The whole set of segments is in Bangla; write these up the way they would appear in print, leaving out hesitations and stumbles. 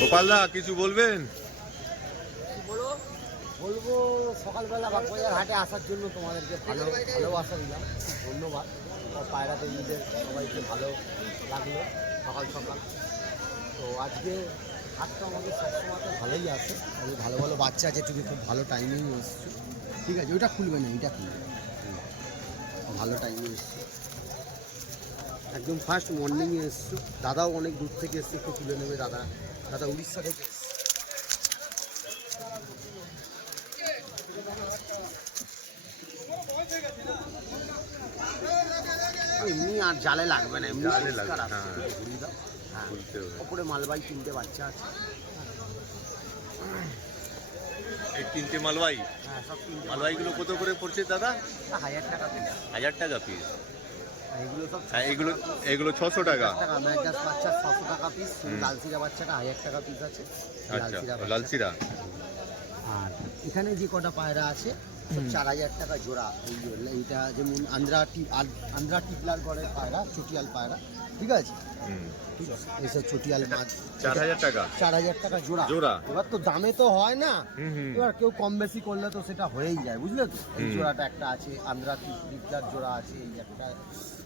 গোপালদা কিছু বলবেন? বলবো সকালবেলা বাগবাজার হাটে আসার জন্য তোমাদেরকে ভালোবাসা দিলাম, খুব ধন্যবাদ। পায়রা প্রেমীদের সবাইকে ভালো লাগলো সকাল সকাল। তো আজকে হাটটা আমাদের সবসময় তো ভালোই আছে, আর ভালো ভালো বাচ্চা আছে, তুমি খুব ভালো টাইমিং এসছো। ঠিক আছে, ওইটা খুলবে না, এইটা খুলবে, ভালো টাইমে এসছো, একদম ফার্স্ট মর্নিংয়ে এসছো। দাদাও অনেক দূর থেকে এসছে, একটু তুলে নেবে। দাদা উড়িষ্যা থেকে এসছে। এমনি আর জালে লাগবে না, এমনি জালে লাগবে না। হ্যাঁ, ওপরে মালবাই তিনটে বাচ্চা আছে। এই তিনটে মালবাই? হ্যাঁ, সব তিনটে। মালবাইগুলো কত করে পড়ছে দাদা? 1000 টাকা পিস। 1000 টাকা পিস? এগুলো সব এগুলো 600 টাকা। ম্যাডাস বাচ্চা 600 টাকা পিস। লালসিরা বাচ্চাটা 1000 টাকা পিস আছে। লালসিরা। আর এখানে যে কটা পায়রা আছে 4000 টাকা জোড়া। এইটা যেমন আন্ধ্রা টিপলার গড়ের পায়রা, চটিয়াল পায়রা, ঠিক আছে? ঠিক আছে, এইসব চটিয়াল মাছ 4000 টাকা। 4000 টাকা জোড়া। এবার তো দামে তো হয় না, এবার কেউ কম বেশি করলে তো সেটা হয়েই যায়, বুঝলে তো? এই জোড়াটা একটা আছে, আন্ধ্রা টিপলার জোড়া আছে এই একটা।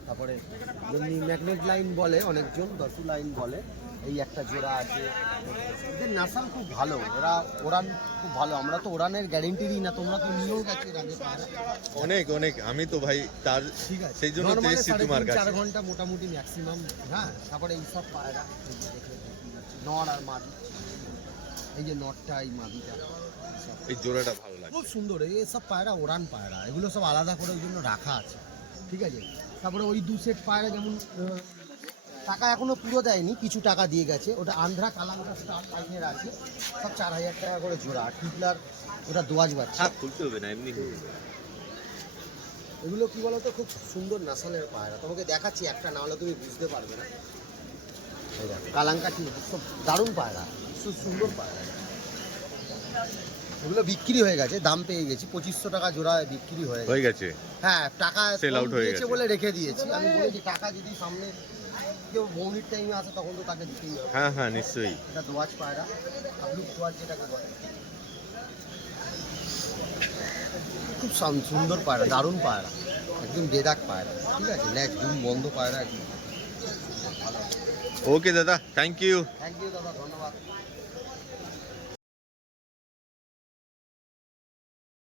তারপরে যেমনি ম্যাগনেট লাইন বলে অনেকজন, দশু লাইন বলে, এই একটা জোড়া আছে। এদের নাসাল খুব ভালো, ওরান খুব ভালো। আমরা তো ওরানের গ্যারেন্টি দিই না, তোমরা তো নিয়েও গেছো এর আগে পায়রা অনেক। আমি তো ভাই তার ঠিক আছে, সেই জন্য তো এসেছি তোমার কাছে। 4 ঘন্টা মোটামুটি ম্যাক্সিমাম। হ্যাঁ, তারপরে এই সব পায়রা নর আর মাদি, এই যে নরটা, এই মাদিটা, এই জোড়াটা ভালো লাগে, খুব সুন্দর। এই সব পায়রা ওরান পায়রা, এগুলো সব আলাদা করে ওই জন্য রাখা আছে, ঠিক আছে? তারপরে ওই 2 সেট পায়রা যেমন টাকা এখনো পুরো দেয়নি, কিছু টাকা দিয়ে গেছে। ওটা আন্ধ্রা কালাঙ্কা স্টার লাইনের আছে, সব 4000 টাকা করে জোড়া। টিপলার ওটা দোয়াজ বাচ্চা, খুলতে হবে না, এমনি। এগুলো কি বলতো, খুব সুন্দর নাসালের পায়রা। তোমাকে দেখাচ্ছি একটা, না হলে তুমি বুঝতে পারবে না। কালাঙ্কা কি সব দারুণ পায়রা, খুব সুন্দর পায়রা। এগুলো বিক্রি হয়ে গেছে, দাম পেয়ে গেছি, 2500 টাকা জোড়া বিক্রি হয়ে গেছে। হ্যাঁ, টাকা সেল আউট হয়ে গেছে বলে রেখে দিয়েছি। আমি বলেছি টাকা যদি সামনে কেউ বৌনির টাইমে আসে তখন তো তাকে দিতেই হবে। হ্যাঁ, নিশ্চয়ই। এটা দোয়াজ পায়রা, আপনি দোয়াজ যেটাকে বলে, খুব সুন্দর পায়রা, দারুণ পায়রা, একদম বেদাক পায়রা, ঠিক আছে? লেজ দুম বন্ধ পায়রা, একদম ভালো। ওকে দাদা, থ্যাংক ইউ দাদা, ধন্যবাদ।